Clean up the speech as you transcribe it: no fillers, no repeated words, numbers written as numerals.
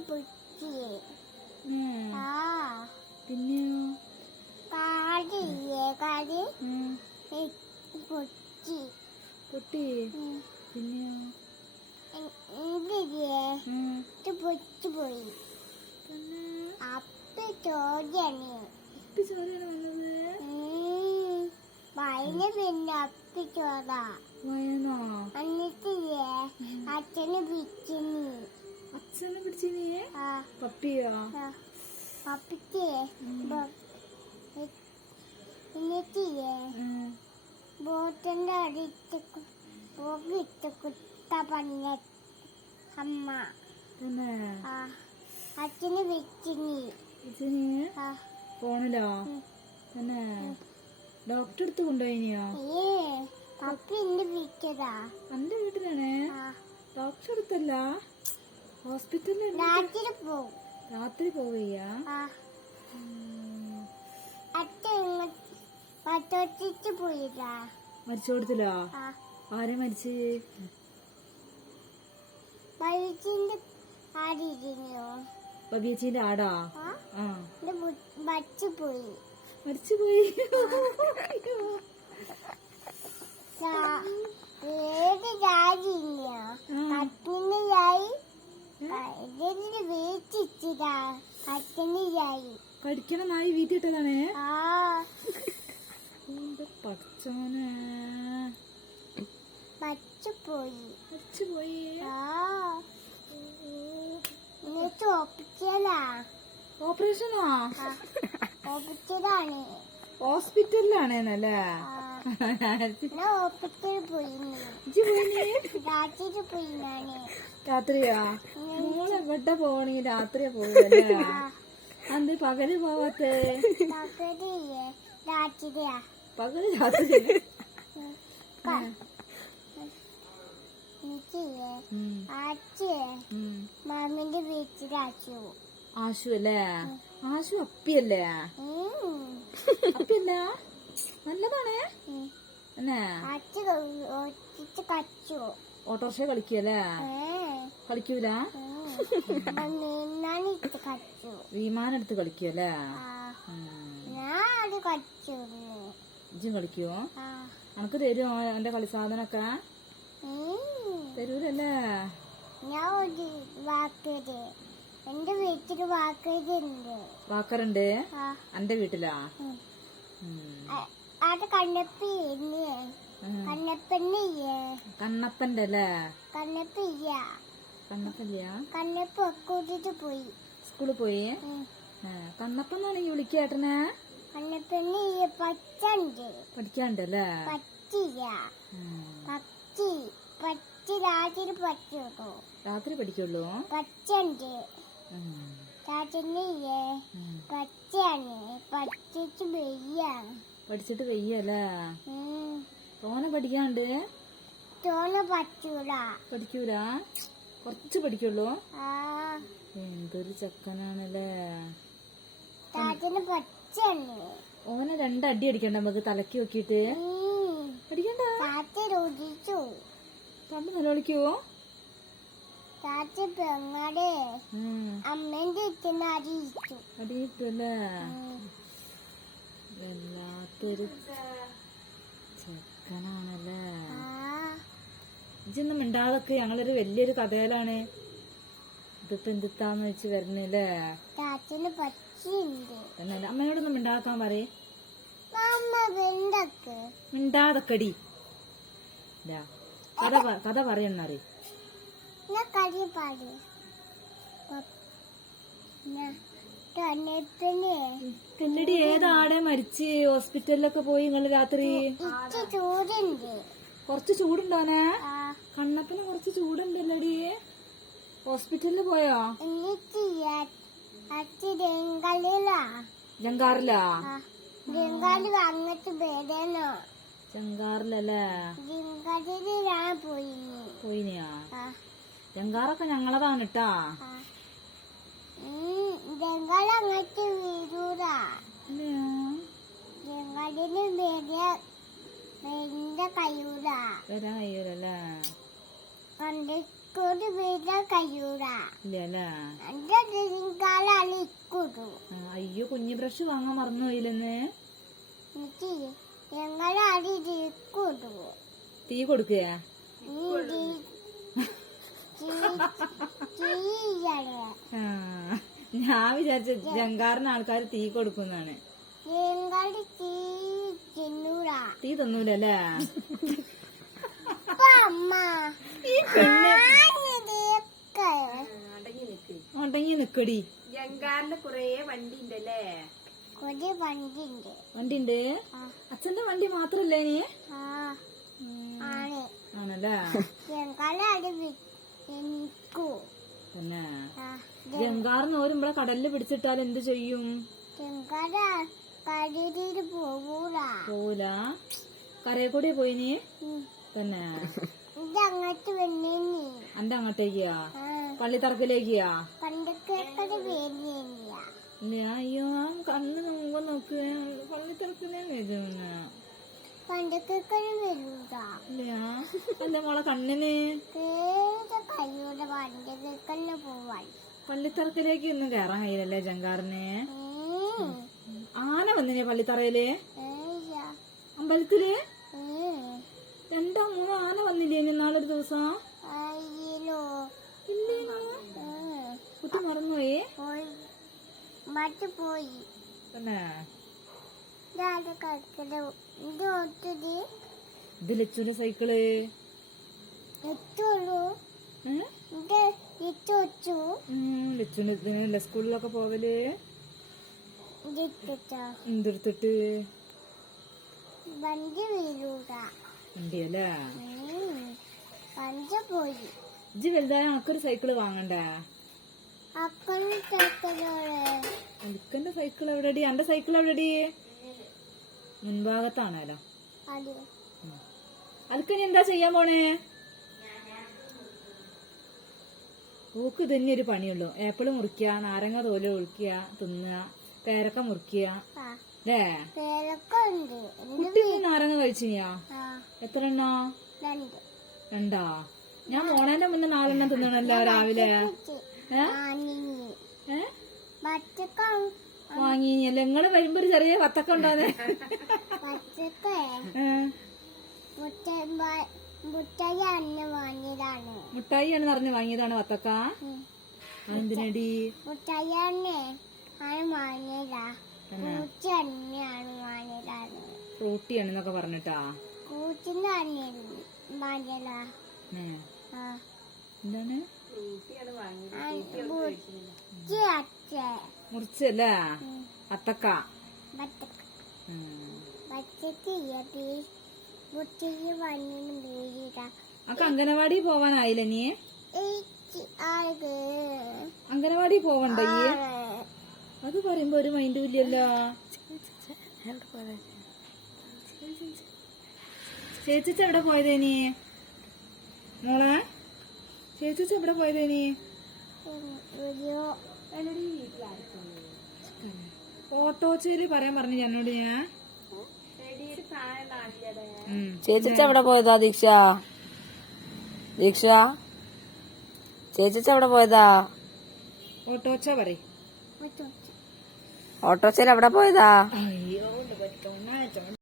പൊച്ചി പിന്നെയോ കാട് പൊച്ചി പൊട്ടി പിന്നെയോ പൊച്ചു പോയി അപ്പ ചോദ്യാണ് വന്നത് വയന പിന്നെ അപ്പി ചോദാ വയനോ എന്നിട്ടില്ലേ അച്ഛനെ പിടിച്ചിനി അച്ഛനെ പിടിച്ചിനി പപ്പിയോ പപ്പിക്ക് എന്നിട്ടില്ലേ ബോട്ടിന്റെ അടിച്ച് പോകിട്ട് കുത്ത പഞ്ഞ അമ്മ അച്ഛനെ പിടിച്ചിനി ഫോണിലോ തന്നെ ഡോക്ടറെ അടുത്ത് കൊണ്ടുപോയിനിയോ പപ്പി എന്റെ വീട്ടിലാ എന്റെ വീട്ടിലാണേ ഡോക്ടറെ അടുത്തല്ല ഹോസ്പിറ്റലിൽ രാത്രി പോവും രാത്രി പോവുകയാ അച്ഛൻ പോയില്ല മരിച്ചു കൊടുത്തില്ലോ ആരെ മരിച്ച് ബൈച്ചിന്റെ ആടിയിരുന്നോ ബബിയച്ചീന്റെ ആടാ മരിച്ചുപോയി ഏത് രാജില്ല കട്ടിന്റെ ചായി വീട്ടിച്ചിട്ടാ കട്ടിന്റെ ചായി കടിക്കണ നായി വീട്ടിട്ടതാണ് പഠിച്ചോനെ മരിച്ചുപോയി ഓപ്പറേഷനോ ഓപ്പറേഷനാണ് ഹോസ്പിറ്റലിലാണേന്നല്ലേ ഹോസ്പിറ്റലിൽ പോയി രാത്രി പോയി രാത്രിയാ എവിടെ പോവണെങ്കിൽ രാത്രിയാ പോവല്ലേ അത് പകല് പോവാത്തെ രാത്രിയാ പകല് രാത്രി മാമിന്റെ വീട്ടിലാച്ചു ആശു അല്ലേ ആശു അപ്പിയല്ലേ അപ്പിയല്ല നല്ലതാണേ എന്നേ ഓട്ടോറിക്ഷ കളിക്കല്ലേ കളിക്കൂല വിമാനം എടുത്ത് കളിക്കല്ലേ ഇജ്ജും കളിക്കുവോ അനക്ക് തരുമോ എന്റെ കളി സാധനൊക്കെ തരൂലല്ലേ എന്റെ വീട്ടില് വാക്കറുണ്ട് എന്റെ വീട്ടിലാ കണ്ണപ്പന്റെ അല്ലേ കണ്ണപ്പ കൂട്ടിട്ട് പോയി സ്കൂളിൽ പോയി കണ്ണപ്പൻ എന്നാണെങ്കിൽ വിളിക്കേട്ടനെ കണ്ണപ്പന് പച്ചുണ്ട് പഠിക്കാണ്ടല്ലേ രാത്രി പച്ചോ രാത്രി പഠിക്കുള്ളൂ പച്ചുണ്ട് പച്ചയാണ് പഠിച്ചിട്ട് വെയ്യല്ലേ തോനെ പഠിക്കാണ്ട് പഠിക്കൂല കൊറച്ച് പഠിക്കുള്ളൂ എന്തൊരു ചെക്കനാണല്ലേ ഓനെ രണ്ടടി അടിക്കണ്ട നമുക്ക് തലക്ക് നോക്കിട്ട് അടിക്കണ്ട പണ്ട് നിലവിളിക്കുവോ അമ്മേന്റെ അടിയിട്ടല്ലേ വല്ലാത്തൊരു ചെക്കനാണല്ലേ ഇതൊന്നും മിണ്ടാതൊക്കെ ഞങ്ങളൊരു വലിയൊരു കഥയിലാണ് ഇതിപ്പോ എന്തിത്താന്ന് വെച്ച് വരണല്ലേ അമ്മയോടൊന്നും മിണ്ടാക്കാൻ പറയേ മിണ്ടാതൊക്കടി കഥ പറയണറി പിന്നീട് ഏതാടെ മരിച്ച് ഹോസ്പിറ്റലിലൊക്കെ പോയി നിങ്ങള് രാത്രി കൊറച്ച് ചൂടുണ്ടോനെ കണ്ണപ്പന് കൊറച്ച് ചൂടുണ്ടല്ലടി ഹോസ്പിറ്റലില് പോയോ ജങ്കാറിലാ ജങ്കാറിലല്ലേ പോയിനിയാ ജങ്കാറൊക്കെ ഞങ്ങളതാണ് കേട്ടാ അങ്ങോട്ട് വീരൂരാ വരാൻ കഴിയൂലല്ലേ കണ്ടിട്ട് വീരാൻ കഴിയൂല ഇല്ല അല്ലേ? എന്റെ തിങ്കാലാണ് ഇക്കൂട്ടു. അയ്യോ, കുഞ്ഞു ബ്രഷ് വാങ്ങാൻ മറന്നു പോയില്ലെന്ന്. എനിക്ക് ഞങ്ങളാടി ഇക്കൂട്ടു. തീ കൊടുക്കുക. ഞാൻ വിചാരിച്ച ജങ്കാറിന് ആൾക്കാർ തീ കൊടുക്കുന്നാണ്. തീ തന്നൂലല്ലേ? ഉണ്ടെങ്കി നിക്കടി. ജങ്കാറിന് കൊറേ വണ്ടി ഉണ്ടല്ലേ? വണ്ടിണ്ട്. അച്ഛന്റെ വണ്ടി മാത്രല്ലേ നീ? ആണല്ലേ? പിന്നെ ജങ്കാറിന് ഓരുമ്പളെ കടലില് പിടിച്ചിട്ടാൽ എന്ത് ചെയ്യും? പോവൂല. കരയെ കൂടി പോയിനി. തന്നെ അങ്ങോട്ട് വന്നീ. അന്റെ അങ്ങോട്ടേക്കാ? പള്ളിത്തറക്കിലേക്കാ? ഇല്ല. അയ്യോ, കണ്ണ് മുമ്പ് നോക്ക്. പള്ളിത്തറക്കിലേ വരുന്ന ഇല്ല. എന്റെ മോളെ കണ്ണിന് പള്ളിത്തറക്കിലേക്ക് ഒന്നും കേറാൻ കഴിയില്ലല്ലേ ജങ്കാറിന്? ആന വന്നിനെ പള്ളിത്തറയില്? അമ്പലത്തില് 2-3 ആന വന്നില്ലേ നാളൊരു ദിവസം? കുട്ടി മറന്നുപോയി. പിന്നെ ഇത് ലച്ചുവിന്റെ സൈക്കിള്. ലച്ചുവിന്റെ സ്കൂളിലൊക്കെ പോവല്. എന്തെടുത്തിട്ട്? വണ്ടിയല്ലേ? ഇജ്ജ് വലുതായ നമുക്കൊരു സൈക്കിള് വാങ്ങണ്ടേ? അലിക്കന്റെ സൈക്കിൾ എവിടെടി? എന്റെ സൈക്കിൾ എവിടെടി? മുൻഭാഗത്താണല്ലോ. അലിക്കൻ എന്താ ചെയ്യാൻ പോണേ? ഓക്ക് തന്നെ ഒരു പണിയുള്ളൂ. ഏപ്പിള് മുറിക്കുക, നാരങ്ങ തോല് ഒഴിക്കുക, തിന്നുക, പേരക്ക മുറിക്കുക അല്ലേ? കുട്ടി നാരങ്ങ കഴിച്ചിനിയാ? എത്ര എണ്ണ? 2. ഞാൻ പോണേന്റെ മുന്നേ 4 എണ്ണം തിന്നണല്ലോ രാവിലെ. വാങ്ങിയല്ലേ? നിങ്ങള് വരുമ്പോ ഒരു ചെറിയ വത്തക്ക ഉണ്ടോന്ന്? മുട്ടായിയാണ് നിറഞ്ഞ് വാങ്ങിയതാണ് വത്തക്ക. എന്തിനടി? ഫ്രൂട്ടിയാണെന്നൊക്കെ പറഞ്ഞിട്ടാ? എന്താണ് മുറിച്ചല്ലേ വത്തക്ക? അക്ക അംഗനവാടി പോവാനായില്ല നീ? അംഗനവാടി പോവണ്ട ഈ? അത് പറയുമ്പോ ഒരു മൈൻഡും ഇല്ലല്ലോ. ചേച്ചിച്ച എവിടെ പോയതേനി മോളെ? ചേച്ചിച്ച എവിടെ പോയതേനി? ഓട്ടോച്ചേല് പറയാൻ പറഞ്ഞു എന്നോട്. ഞാൻ ചേച്ചിച്ച എവിടെ പോയതാ? ദീക്ഷ ചേച്ചിച്ച എവിടെ പോയതാ? ഓട്ടോച്ച പറയും. ഓട്ടോച്ചയിൽ എവിടെ പോയതാ? അയ്യോ